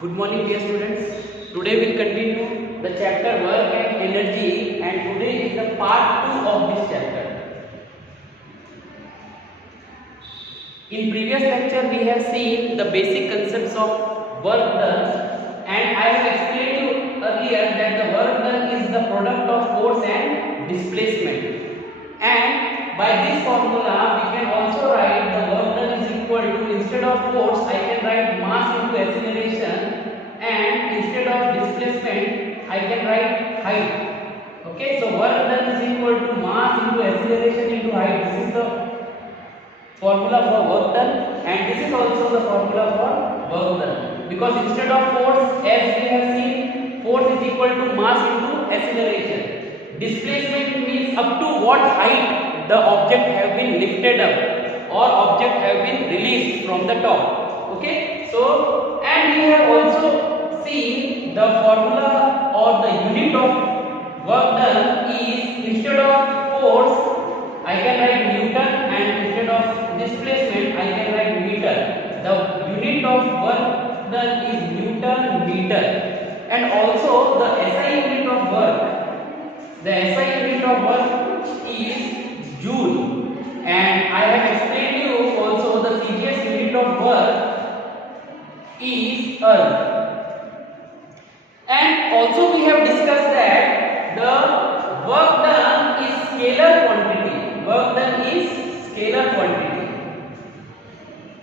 Good morning, dear students. Today we'll continue the chapter work and energy, and today is the part 2 of this chapter. In previous lecture we have seen the basic concepts of work done, and I have explained you earlier that the work done is the product of force and displacement. And by this formula we can also write the work done is equal to, instead of force I can write mass into acceleration, and instead of displacement I can write height. Okay, so work done is equal to mass into acceleration into height. This is the formula for work done, and this is also the formula for work done, because instead of force, as we have seen, force is equal to mass into acceleration. Displacement means up to what height the object have been lifted up or object have been released from the top. Okay, so and we have also seen the formula or the unit of work done is, instead of force I can write Newton, and instead of displacement I can write meter. The unit of work done is Newton meter, and also the SI unit of work. The SI unit of work is joule, and I have explained you also the CGS unit of work is earth. And also we have discussed that the work done is scalar quantity. Work done is scalar quantity.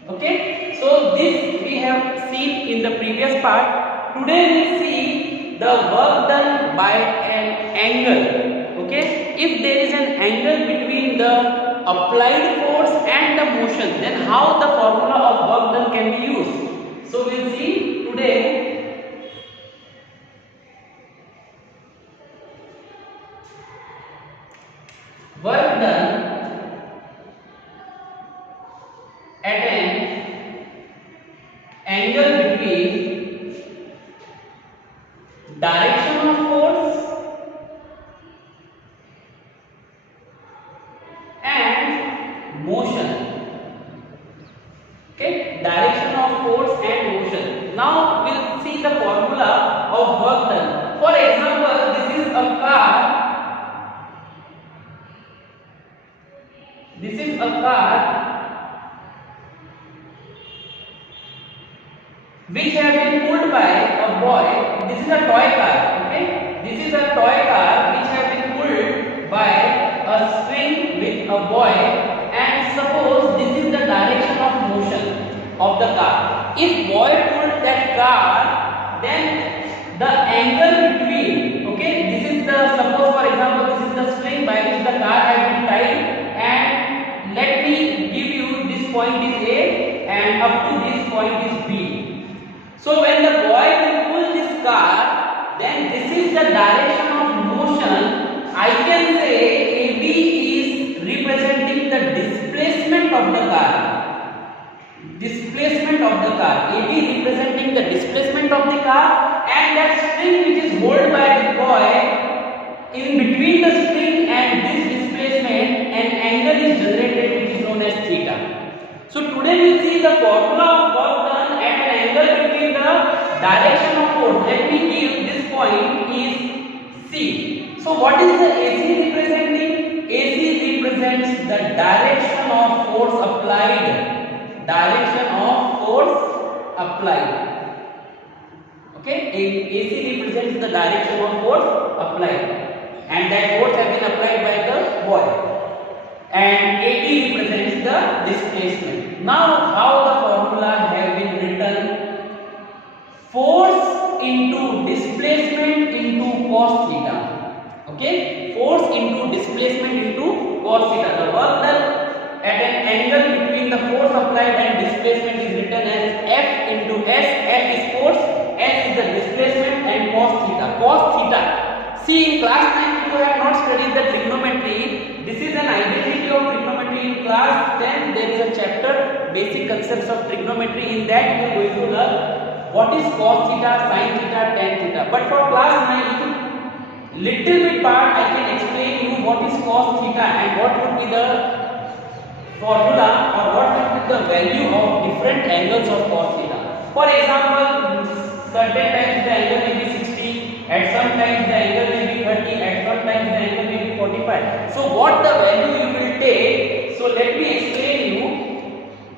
Okay, so this we have seen in the previous part. Today we see the work done by an angle. Okay, if there is an angle between the applied force and the motion, then how the formula of work done can be used. So we will see today. Work done at an angle between direction of force and motion. Okay, direction of force and motion. Now we will see the formula of work done. For example, this is a car. This is a car which has been pulled by a boy. This is a toy car. Okay, this is a toy car which has been pulled by a string with a boy, and suppose this is the direction of motion of the car. If boy pulled that car, then the angle between, okay, this is the, suppose for example this is the string by which the car has been tied, and let me give you, this point is A and up to this point is B. So when the boy will pull this car, then this is the direction of motion. I can say AB is representing the displacement of the car. Displacement of the car. AB representing the displacement of the car, and that string which is held by the boy, in between the string and this displacement, an angle is generated which is known as theta. So today we see the formula of work done at an angle between the direction of force. Let me give, this point is C. So what is the AC representing? AC represents the direction of force applied. Direction of force applied. Okay, AC represents the direction of force applied, and that force has been applied by the boy, and AT represents the displacement. Now how the formula have been written? Force into displacement into cos theta. Okay, force into displacement into cos theta. The work done at an angle between the force applied and displacement is written as F into S. F is force, S is the displacement, and cos theta. Cos theta. See, in class 9 you have not studied the trigonometry. This is an identity of trigonometry. In class 10 there is a chapter, basic concepts of trigonometry. In that you are going to learn what is cos theta, sin theta, tan theta. But for class 9, little bit part I can explain you what is cos theta and what would be the formula or what would be the value of different angles of cos theta. For example, certain times the angle may be 60, at some times the angle may be 30, at some times the angle may be 45. So what the value you will take? So let me explain you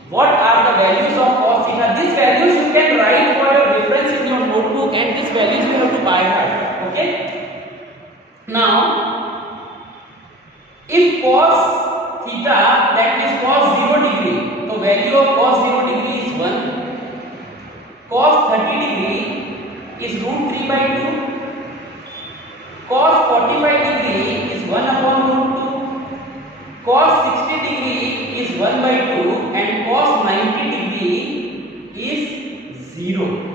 what are the values of cos theta. These values you can write for your reference in your notebook, and these values you have to by heart. Okay. Now, if cos theta, that is cos 0 degree, so value of cos 0 degree is 1. Cos 30 degree is root 3 by 2. Cos 45 degree is 1 upon root 2. Cos 60 degree is 1 by 2, and cos 90 degree is 0.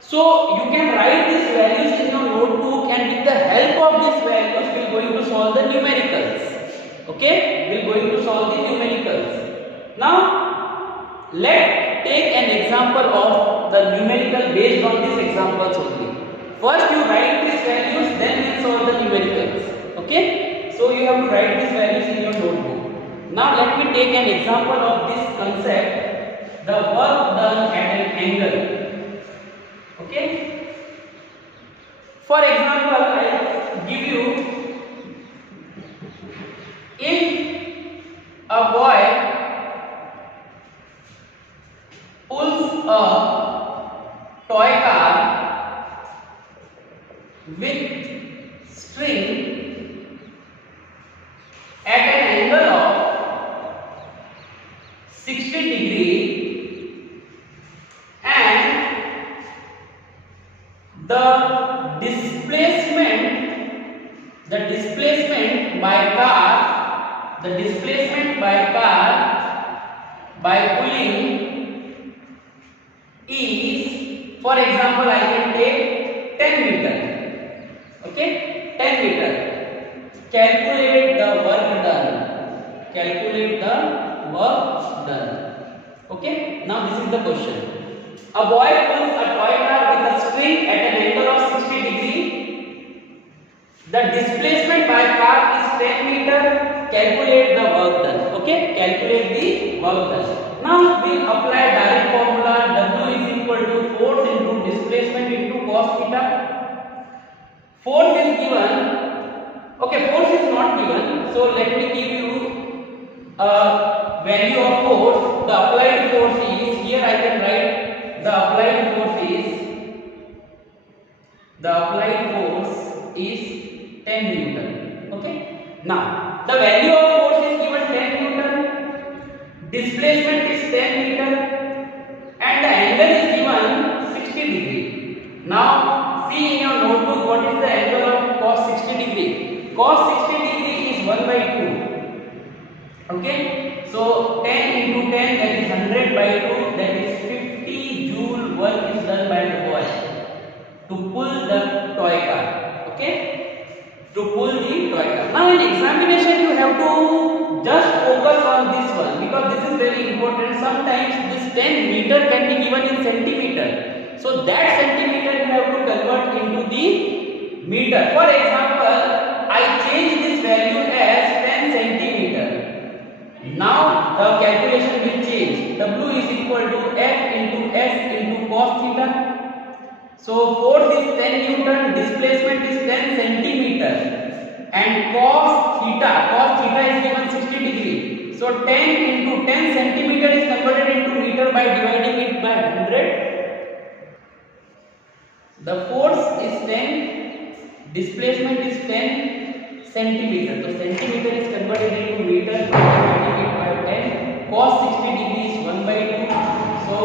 So you can write these values in your notebook, and with the help of these values we are going to solve the numericals. Okay, we are going to solve the numericals. Now let's take an example of the numerical based on these examples only. First you write these values, then we solve the numericals. Okay, so you have to write these values in your notebook. Now let me take an example of this concept, the work done at an angle. Okay, for example I give you, if a boy pulls a toy car with string at an angle of 60 degree, and the displacement by car by pulling is, for example I can take 10 meter. Okay, 10 meter. Calculate the work done. Okay, now this is the question. A boy pulls a toy car with a string at an angle of 60 degree. The displacement by car is 10 meter. Calculate the work done. Okay, calculate the work done. Now we apply direct formula. W is equal to force into displacement into cos theta. Force is given. Okay, force is not given. So let me give you a value of force. The applied force is, here I can write the applied force is 10 Newton. Okay. Now the value of force is given 10 Newton. Displacement is 10 meter, and the angle is given 60 degree. Now see in your notebook what is the angle of cos 60 degree. Cos 60 degree is 1 by 2. Okay, so 10 into 10, that is 100 by 2, that is 50 joule work is done by the boy to pull the toy car. Okay, to pull the toy car. Now in examination you have to just focus on this one, because this is very important. Sometimes this 10 meter can be given in centimeter, so that centimeter you have to convert into the meter. For example, I change this value as 10 centimeter. Now the calculation will change. W is equal to F into S into cos theta. So force is 10 Newton, displacement is 10 centimeter, and cos theta is given 60 degree. So 10 into 10 centimeter is converted into meter by dividing it by 100. The force is 10, displacement is 10 centimeter. So centimeter is converted into meter by dividing it by 10. Cos 60 degree is 1 by 2. So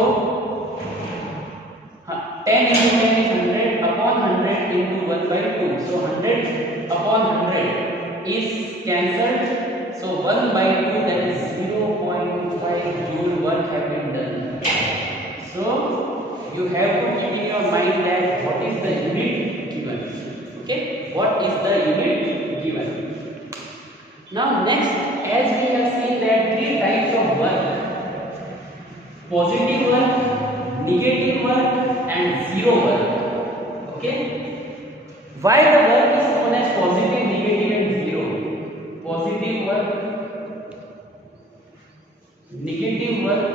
10 into 10 is 100 upon 100 into 1 by 2. So 100 upon 100 is cancelled. So 1 by 2, that is 0.5 joule work have been done. So you have to keep in your mind that what is the unit given. Okay, what is the unit given. Now next, as we have seen that 3 types of work: positive work, negative work, and zero work. Okay, why the work is known as positive, negative, and zero? Positive work, negative work,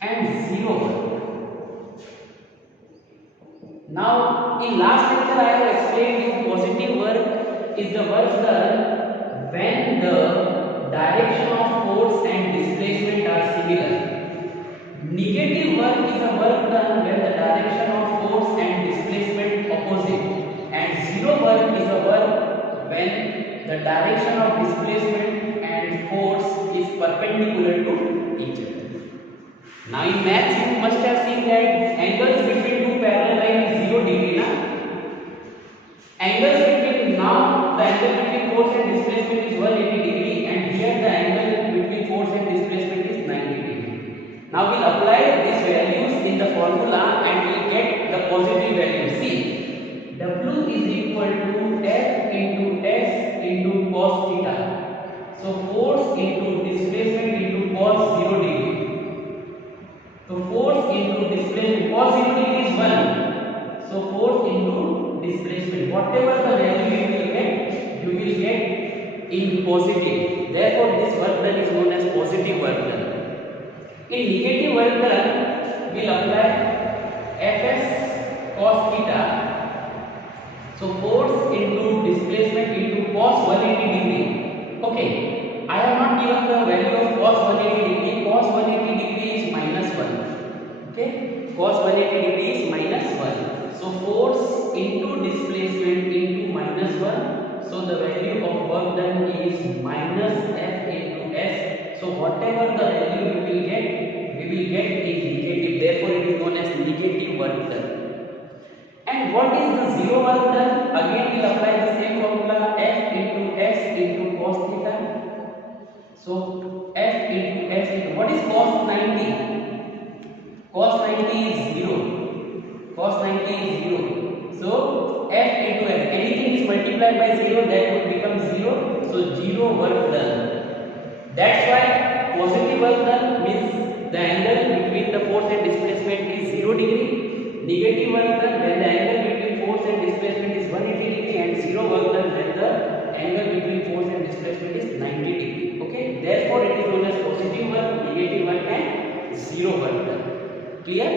and 0 work. Now in last lecture I have explained you positive work is the work done when the direction of force and displacement are similar. Negative work is a work done when the direction of force and displacement opposite, and zero work is a work when the direction of displacement and force is perpendicular to each other. Now in maths you must have seen that angles between two parallel lines is 0 degree. Na? Angles between, now the angle between force and displacement is 180 degree, and here the angle between force and displacement is 90 degree. Now we'll apply these values in the formula and we'll get the positive value. See, W is equal to F into S into cos theta. So force into displacement into cos 0 degree. So force into displacement, cos 0 degree is 1. So force into displacement, whatever the value you will get in positive. Therefore this work done is known as positive work done. In negative work done, we will apply Fs cos theta. So force into displacement into cos 180 degree. Okay, I have not given the value of cos 180 degree. Cos 180 degree is minus 1. Okay, cos 180 degree is minus 1. So force into displacement into minus 1. So the value of work done is minus F into S. So whatever the value we will get is negative. Therefore it is known as negative work done. And what is the zero work done? Again we will apply the same formula, F into S into cos theta. So F into S into, what is cos 90? Cos 90 is 0. Cos 90 is 0. So F into S, anything is multiplied by 0, that would become 0. So 0 work done. That's why positive work done means the angle between the force and displacement is 0 degree. Negative work done when the angle between force and displacement is 180 degree, and 0 work done when the angle between force and displacement is 90 degree. Okay, therefore it is known as positive work, negative work and 0 work done. Clear?